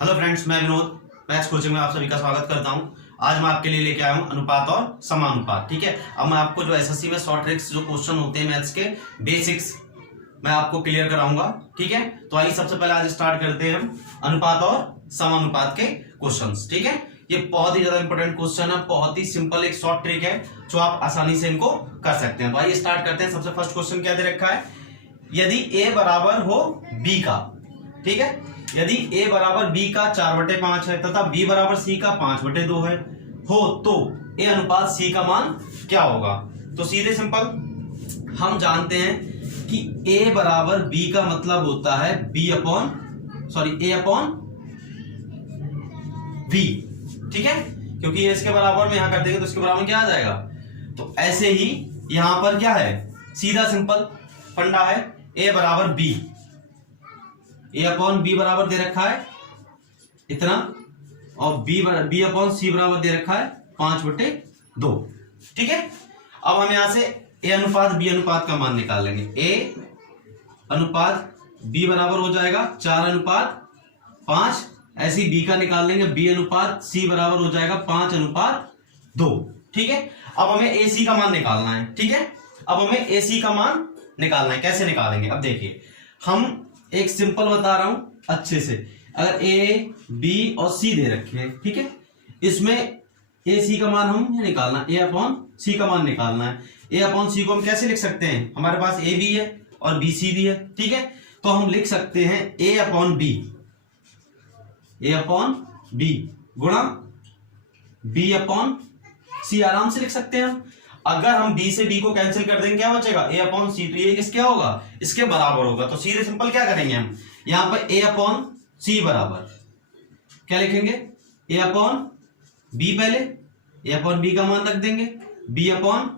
Hello friends, मैं Vinod maths coaching में आप सभी का स्वागत करता हूं। आज मैं आपके लिए लेके आया हूं अनुपात और समानुपात। ठीक है, अब मैं आपको जो एसएससी में शॉर्ट ट्रिक्स जो क्वेश्चन होते हैं मैथ्स के बेसिक्स मैं आपको क्लियर कराऊंगा। ठीक है, तो आइए सबसे पहले आज स्टार्ट करते हैं हम अनुपात और समानुपात के क्वेश्चंस। ठीक है, ये बहुत ही ज्यादा इंपॉर्टेंट क्वेश्चन है, बहुत ही सिंपल एक शॉर्ट ट्रिक है जो आप आसानी से इनको कर सकते हैं। तो आइए स्टार्ट करते हैं। सबसे फर्स्ट क्वेश्चन क्या दे रखा है, यदि ए बराबर हो बी का, ठीक है, यदि a बराबर b का 4/5 है तथा b बराबर c का 5/2 है हो तो a अनुपात c का मान क्या होगा। तो सीधे सिंपल हम जानते हैं कि a बराबर b का मतलब होता है a अपॉन v। ठीक है, क्योंकि ये इसके बराबर में यहां कर देंगे तो इसके बराबर क्या आ जाएगा। तो ऐसे ही यहां पर क्या है, सीधा सिंपल फंडा है, a बराबर b, ए अपॉन बी बराबर दे रखा है इतना, और बी अपॉन सी बराबर दे रखा है 5/2। ठीक है, अब हम यहां से ए अनुपात बी अनुपात का मान निकाल लेंगे। ए अनुपात बी बराबर हो जाएगा 4/5, ऐसे ही बी का निकाल लेंगे, बी अनुपात सी बराबर हो जाएगा 5/2। ठीक है, अब हमें ए सी का मान निकालना है। ठीक है, अब हमें ए सी का मान निकालना है। कैसे निकालेंगे, अब देखिए हम एक सिंपल बता रहा हूं अच्छे से। अगर ए बी और सी दे रखे हैं, ठीक है, इसमें ए सी का मान हम निकालना, ए अपॉन सी का मान निकालना है। ए अपॉन सी को हम कैसे लिख सकते हैं, हमारे पास ए बी है और बी सी भी है। ठीक है, तो हम लिख सकते हैं ए अपॉन बी गुणा बी अपॉन सी, आराम से लिख सकते हैं हम। अगर हम b से b को कैंसिल कर देंगे क्या बचेगा, a अपॉन सी, तो ये किस क्या होगा, इसके बराबर होगा। तो सीधे सिंपल क्या करेंगे हम, यहां पर a अपॉन सी बराबर क्या लिखेंगे, a अपॉन b, पहले a अपॉन b का मान रख देंगे, b अपॉन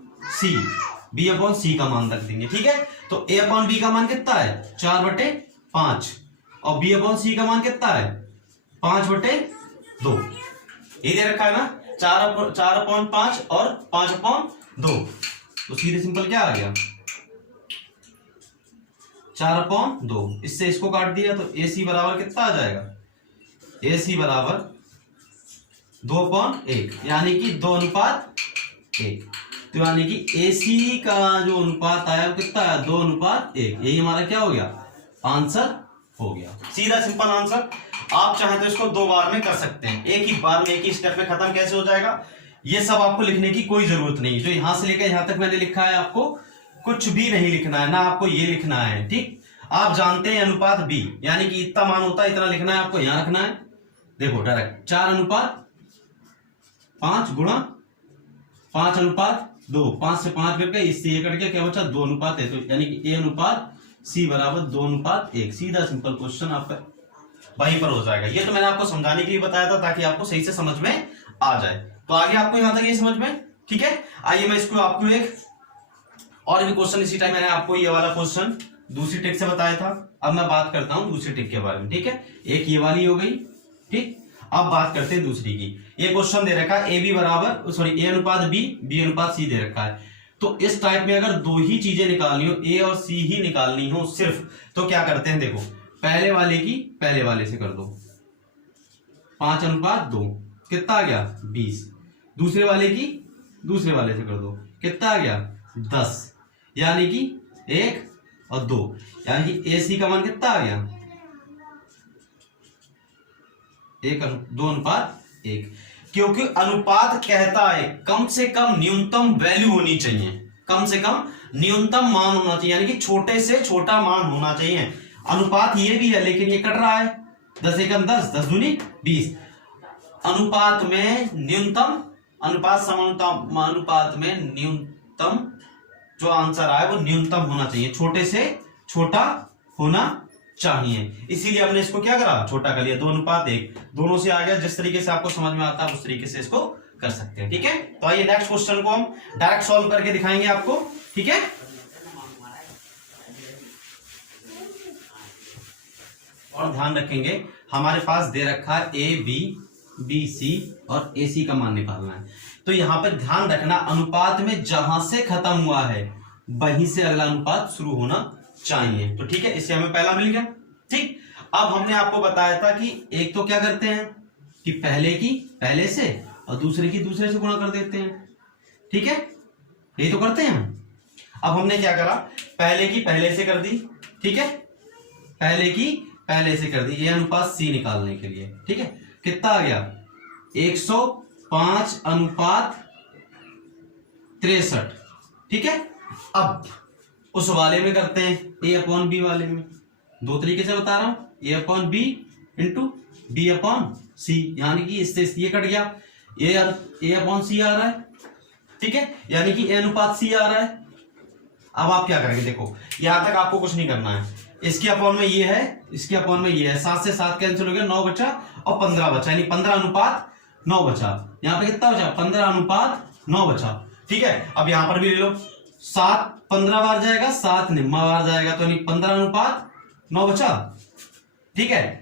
सी का मान रख देंगे। ठीक है, तो a अपॉन b का मान कितना है 4/5 और b अपॉन सी का मान कितना है 5/2। ये दे रखा है ना, 4/5 और 5/2। तो सीधे सिंपल क्या आ गया 4/2। इससे इसको काट दिया तो ए सी बराबर कितना आ जाएगा, ए सी बराबर 2/1, यानी कि 2:1। तो यानी कि ए सी का जो अनुपात आया वो कितना आया 2:1। यही हमारा क्या हो गया, आंसर हो गया। सीधा सिंपल आंसर। आप चाहें तो इसको 2 बार में कर सकते हैं, एक ही बार में एक ही स्टेप में खत्म कैसे हो जाएगा। ये सब आपको लिखने की कोई जरूरत नहीं, जो यहां से लेकर यहां तक मैंने लिखा है आपको कुछ भी नहीं लिखना है, ना आपको ये लिखना है। ठीक, आप जानते हैं अनुपात बी यानी कि इतना मान होता है, इतना लिखना है, आपको यहां रखना है। देखो डायरेक्ट 4/5 गुणा 5/2, 5 से 5 करके इससे ये कट के क्या बचा 2:1, तो यानी कि ए अनुपात सी बराबर 2:1। सीधा सिंपल क्वेश्चन आपका वहीं पर हो जाएगा। ये तो मैंने आपको समझाने के लिए बताया था ताकि आपको सही से समझ में आ जाए। तो आगे आपको यहां तक ये समझ में, ठीक है। आइए मैं इसको आपको एक और भी क्वेश्चन, इसी टाइम मैंने आपको ये वाला क्वेश्चन दूसरी ट्रिक से बताया था, अब मैं बात करता हूं दूसरी ट्रिक के बारे में। ठीक है, एक ये वाली हो गई, ठीक। अब बात करते हैं दूसरी की। ये क्वेश्चन दे रखा है ए अनुपात बी अनुपात सी दे रखा है। तो इस टाइप में अगर 2 ही चीजें निकालनी हो, ए और सी ही निकालनी हो सिर्फ, तो क्या करते हैं, देखो पहले वाले की पहले वाले से कर दो, 5/2 कितना आ गया 20। दूसरे वाले की दूसरे वाले से कर दो, कितना आ गया 10, यानी कि 1 और 2, यानी कि ए सी का मान कितना आ गया 2:1। क्योंकि अनुपात कहता है कम से कम न्यूनतम वैल्यू होनी चाहिए, कम से कम न्यूनतम मान होना चाहिए, यानी कि छोटे से छोटा मान होना चाहिए। अनुपात ये भी है लेकिन ये कट रहा है, 10 एकम 10, 10 दूनी 20। अनुपात में न्यूनतम, अनुपात में न्यूनतम जो आंसर आए वो न्यूनतम होना चाहिए, छोटे से छोटा होना चाहिए। इसीलिए हमने इसको क्या करा, छोटा कर लिया, 2:1। दोनों से आ गया, जिस तरीके से आपको समझ में आता है उस तरीके से इसको कर सकते हैं। ठीक है, तो आइए नेक्स्ट क्वेश्चन को हम डायरेक्ट सॉल्व करके दिखाएंगे आपको। ठीक है, और ध्यान रखेंगे हमारे पास दे रखा है ए बी सी और ए सी का मान निकालना है। तो यहां पर ध्यान रखना, अनुपात में जहां से खत्म हुआ है वहीं से अगला अनुपात शुरू होना चाहिए। तो ठीक है, इससे हमें पहला मिल गया। ठीक, अब हमने आपको बताया था कि एक तो क्या करते हैं कि पहले की पहले से और दूसरे की दूसरे से गुणा कर देते हैं, ठीक है, यही तो करते हैं हम। अब हमने क्या करा, पहले की पहले से कर दी, ठीक है, पहले की पहले से कर दी ए अनुपात सी निकालने के लिए, ठीक है। कितना आ गया 105 अनुपात 63, ठीक है। अब उस वाले में करते हैं ए अपॉन बी वाले में, दो तरीके से बता रहा हूं, A upon B into B upon C, यानी कि इससे ये कट गया, ए अपॉन सी आ रहा है, ठीक है, यानी कि ए अनुपात सी आ रहा है। अब आप क्या करेंगे, देखो यहां तक आपको कुछ नहीं करना है, इसके अपॉन में ये है, इसके अपॉन में ये है, 7 से 7 कैंसिल हो गया, 9 बचा और 15 बचा, यानी 15 अनुपात 9 बचा। यहां पे कितना बचा, 15 अनुपात 9 बचा, ठीक है। अब यहां पर भी ले लो, 7 15 बार जाएगा, 7 निम्मा बार जाएगा, तो यानी 15 अनुपात 9 बचा, ठीक है।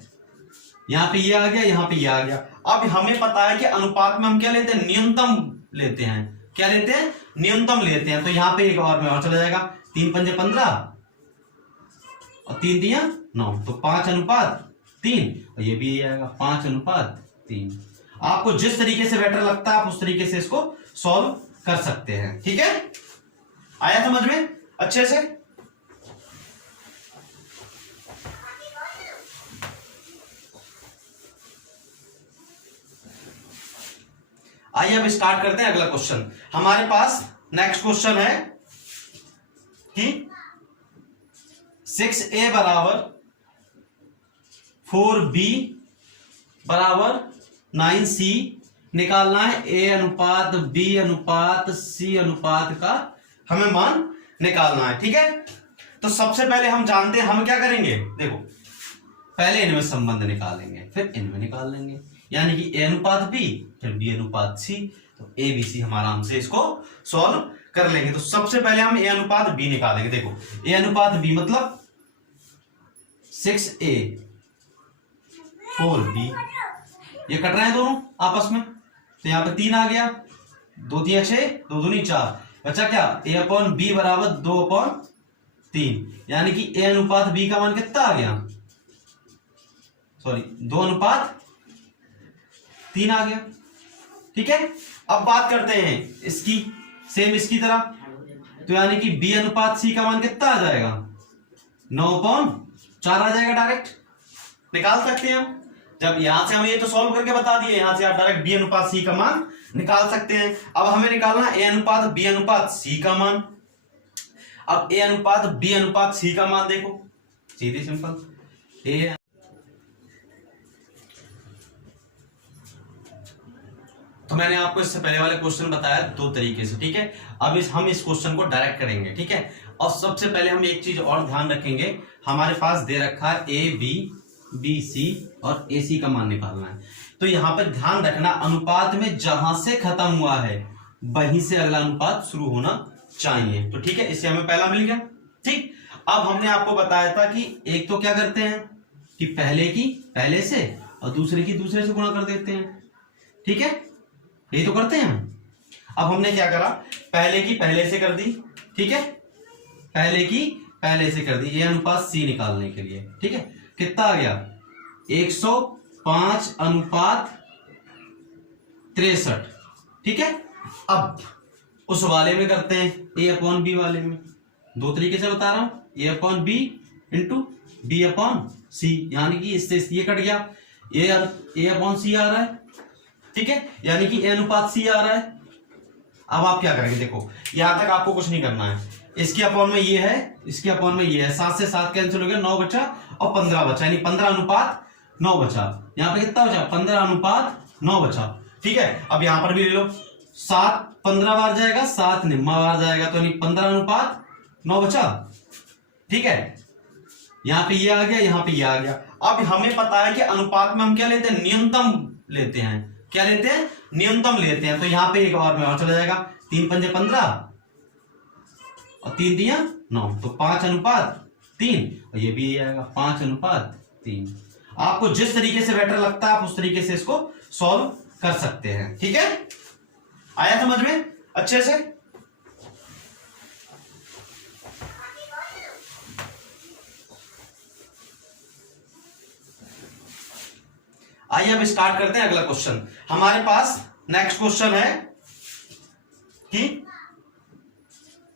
यहां पे ये आ गया, यहां पे ये आ गया। अब हमें पता है कि अनुपात में हम क्या लेते हैं, न्यूनतम लेते हैं, क्या लेते हैं, न्यूनतम लेते हैं। तो यहां पे एक और में और चला जाएगा, 3 पंजे 15 और 3 दिया 9, तो 5 अनुपात 3, और ये भी आएगा 5 अनुपात 3। आपको जिस तरीके से बेटर लगता है आप उस तरीके से इसको सॉल्व कर सकते हैं, ठीक है। आया समझ में अच्छे से। आइए अब स्टार्ट करते हैं अगला क्वेश्चन। हमारे पास नेक्स्ट क्वेश्चन है कि 6a बराबर 4b बराबर 9c निकालना है। a अनुपात b अनुपात c अनुपात का हमें मान निकालना है, ठीक है। तो सबसे पहले हम जानते हैं हम क्या करेंगे, देखो पहले इनमें संबंध निकालेंगे फिर इनमें निकाल लेंगे, यानी कि a अनुपात b फिर b अनुपात c, तो a b c हम आराम से इसको सॉल्व कर लेंगे। तो सबसे पहले हम a अनुपात b निकालेंगे। देखो a अनुपात b मतलब 6a 4b, ये कट रहे हैं दोनों आपस में, तो यहां पे 3 आ गया, 2 3 6, 2 दूनी 4, बचा क्या a अपॉन b बराबर 2 अपॉन 3, यानी कि a अनुपात b का मान कितना आ गया, सॉरी 2 अनुपात 3 आ गया, ठीक है। अब बात करते हैं इसकी, सेम इसकी तरह, तो यानी कि b अनुपात c का मान कितना आ जाएगा, 9 अपॉन 4 आ जाएगा, डायरेक्ट निकाल सकते हैं हम। जब यहां से हम ये तो सॉल्व करके बता दिए, यहां से आप डायरेक्ट b अनुपात c का मान निकाल सकते हैं। अब हमें निकालना a अनुपात b अनुपात c का मान। अब a अनुपात b अनुपात c का मान देखो, सीधी सिंपल a, तो मैंने आपको इससे पहले वाले क्वेश्चन बताया 2 तरीके से, ठीक है। अब हम इस क्वेश्चन को डायरेक्ट करेंगे, ठीक है। और सबसे पहले हम एक चीज और ध्यान रखेंगे, हमारे पास दे रखा है a b b c और a c का मान निकालना है। तो यहां पर ध्यान रखना, अनुपात में जहां से खत्म हुआ है वहीं से अगला अनुपात शुरू होना चाहिए, तो ठीक है। इससे हमें पहला मिल गया, ठीक। अब हमने आपको बताया था कि एक तो क्या करते हैं कि पहले की पहले से और दूसरे की दूसरे से गुणा कर देते हैं, ठीक है, यही तो करते हैं हम। अब हमने क्या करा, पहले की पहले से कर दी, ठीक है, पहले की पहले से कर दी ए अनुपात c निकालने के लिए, ठीक है। कितना आ गया 105 अनुपात 63, ठीक है। अब उस वाले में करते हैं a अपॉन b वाले में, दो तरीके से बता रहा हूं, a upon b into b upon c, यानी कि इससे ये कट गया, a अपॉन c आ रहा है, ठीक है, यानी कि a अनुपात c आ रहा है। अब आप क्या करेंगे, देखो यहां तक आपको कुछ नहीं करना है, इसके अपॉन में ये है, इसके अपॉन में ये है, 7 से 7 कैंसिल हो गया, 9 बचा और 15 बचा, यानी 15 अनुपात 9 बचा। यहां पे कितना बचा, 15 अनुपात 9 बचा, ठीक है। अब यहां पर भी ले लो, 7 15 बार जाएगा, 7 निम्मा बार जाएगा, तो यानी 15 अनुपात 9 बचा, ठीक है। यहां पे ये आ गया, यहां पे ये आ गया। अब हमें पता है कि अनुपात में हम क्या लेते हैं, न्यूनतम लेते हैं, क्या लेते हैं, न्यूनतम लेते हैं। तो यहां पे एक और में और चला जाएगा, 3 पंजे 15 और 3 दिया 9, तो 5 अनुपात 3, और ये भी आएगा 5 अनुपात 3। आपको जिस तरीके से बेटर लगता है आप उस तरीके से इसको सॉल्व कर सकते हैं, ठीक है। आया समझ में अच्छे से। आइए अब स्टार्ट करते हैं अगला क्वेश्चन। हमारे पास नेक्स्ट क्वेश्चन है कि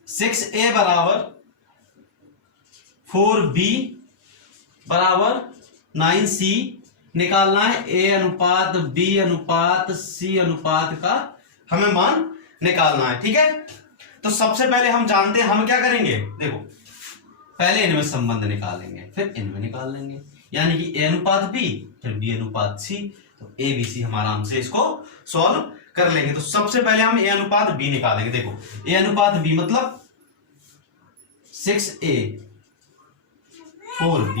6a बराबर 4b बराबर 9c निकालना है। a अनुपात b अनुपात c अनुपात का हमें मान निकालना है। ठीक है, तो सबसे पहले हम जानते हैं हम क्या करेंगे, देखो पहले इनमें संबंध निकालेंगे फिर इनमें निकाल लेंगे, यानी कि a अनुपात b फिर b अनुपात c। तो a b c हम आराम से इसको सॉल्व कर लेंगे। तो सबसे पहले हम a अनुपात b निकालेंगे। देखो a अनुपात b मतलब 6a 4b,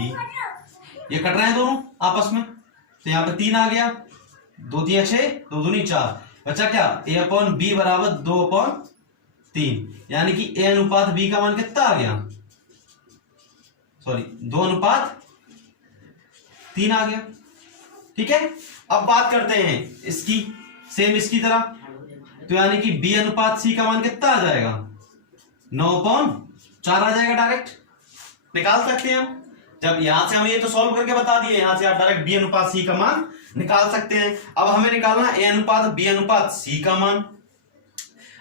ये कट रहे हैं दोनों आपस में, तो यहां पे 3 आ गया, 2 3 6 2 दूनी 4, बचा क्या a अपॉन b बराबर 2/3, यानी कि a अनुपात b का मान कितना आ गया, सॉरी 2 अनुपात 3 आ गया। ठीक है, अब बात करते हैं इसकी, सेम इसकी तरह, तो यानी कि b अनुपात c का मान कितना आ जाएगा, 9/4 आ जाएगा। डायरेक्ट निकाल सकते हैं हम, जब यहां से हम ये तो सॉल्व करके बता दिए, यहां से आप डायरेक्ट b अनुपात c का मान निकाल सकते हैं। अब हमें निकालना है a अनुपात b अनुपात c का मान।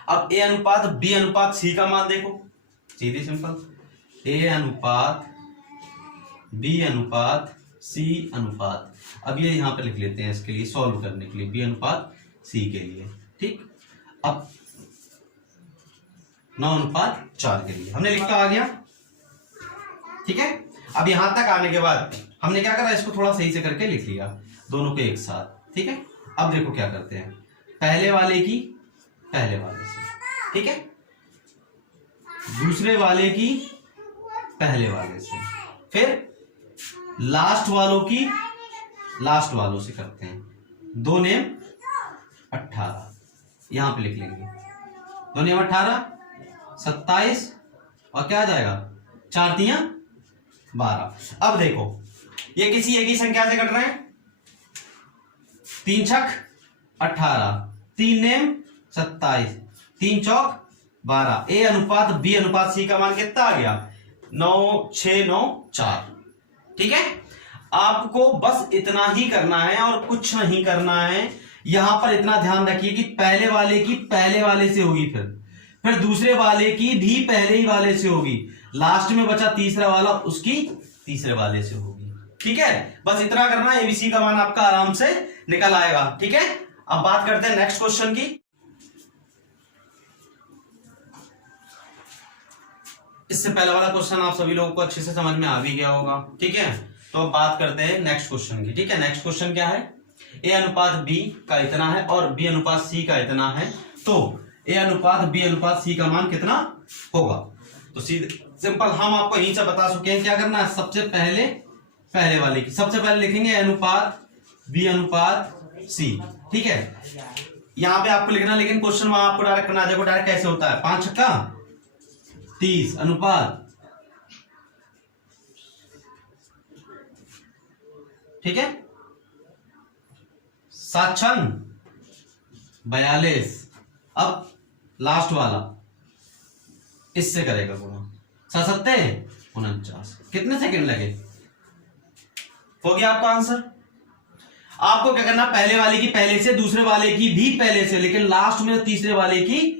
अब a अनुपात b अनुपात c का मान देखो, सीधी सिंपल, a अनुपात b अनुपात c अनुपात, अब ये यहां पे लिख लेते हैं इसके लिए सॉल्व करने के लिए, b अनुपात c के लिए। ठीक, अब 9/4 के लिए हमने लिखा आ गया। ठीक है, अब यहां तक आने के बाद हमने क्या करा, इसको थोड़ा सही से करके लिख लिया दोनों के एक साथ। ठीक है, अब देखो क्या करते हैं, पहले वाले की पहले वाले से, ठीक है, दूसरे वाले की पहले वाले से, फिर लास्ट वालों की लास्ट वालों से करते हैं। 2 नेम 18 यहां पे लिख लेंगे, 2 नेम 18 27 और क्या आ जाएगा 4 3 12। अब देखो ये किसी एक ही संख्या से कट रहे हैं, 3 छक 18, 3 नेम 27, 3 चौक 12, a अनुपात b अनुपात c का मान कितना आ गया, 9 6 9 4। ठीक है, आपको बस इतना ही करना है और कुछ नहीं करना है। यहां पर इतना ध्यान रखिए कि पहले वाले की पहले वाले से होगी, फिर दूसरे वाले की भी पहले ही वाले से होगी, लास्ट में बचा तीसरा वाला उसकी तीसरे वाले से होगी। ठीक है, बस इतना करना है, एबीसी का मान आपका आराम से निकल आएगा। ठीक है, अब बात करते हैं नेक्स्ट क्वेश्चन की। इससे पहले वाला क्वेश्चन आप सभी लोगों को अच्छे से समझ में आ भी गया होगा। ठीक है, तो अब बात करते हैं नेक्स्ट क्वेश्चन की। ठीक है, नेक्स्ट क्वेश्चन क्या है, a अनुपात b का इतना है और b अनुपात c का इतना है, तो a अनुपात b अनुपात c का मान कितना होगा। तो सीधे सिंपल हम आपको यहीं से बता चुके हैं क्या करना है, सबसे पहले पहले वाले की सबसे पहले लिखेंगे a अनुपात b अनुपात c। ठीक है, यहां पे आपको लिखना, लेकिन क्वेश्चन वहां आपको डायरेक्ट करना, देखो डायरेक्ट कैसे होता है, 5 छक्का 30 अनुपात, ठीक है, 7 छन 42। अब लास्ट वाला इससे करेगा गुणा, 7 सत्ते 49, कितने सेकंड लगे, हो गया आपका आंसर। आपको क्या करना, पहले वाले की पहले से, दूसरे वाले की भी पहले से, लेकिन लास्ट में तीसरे वाले की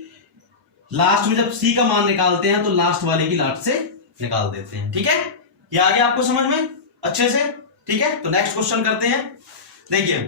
लास्ट में जब सी का मान निकालते हैं तो लास्ट वाले की लास्ट से निकाल देते हैं। ठीक है, ये आ गया आपको समझ में अच्छे से। ठीक है, तो नेक्स्ट क्वेश्चन करते हैं। देखिए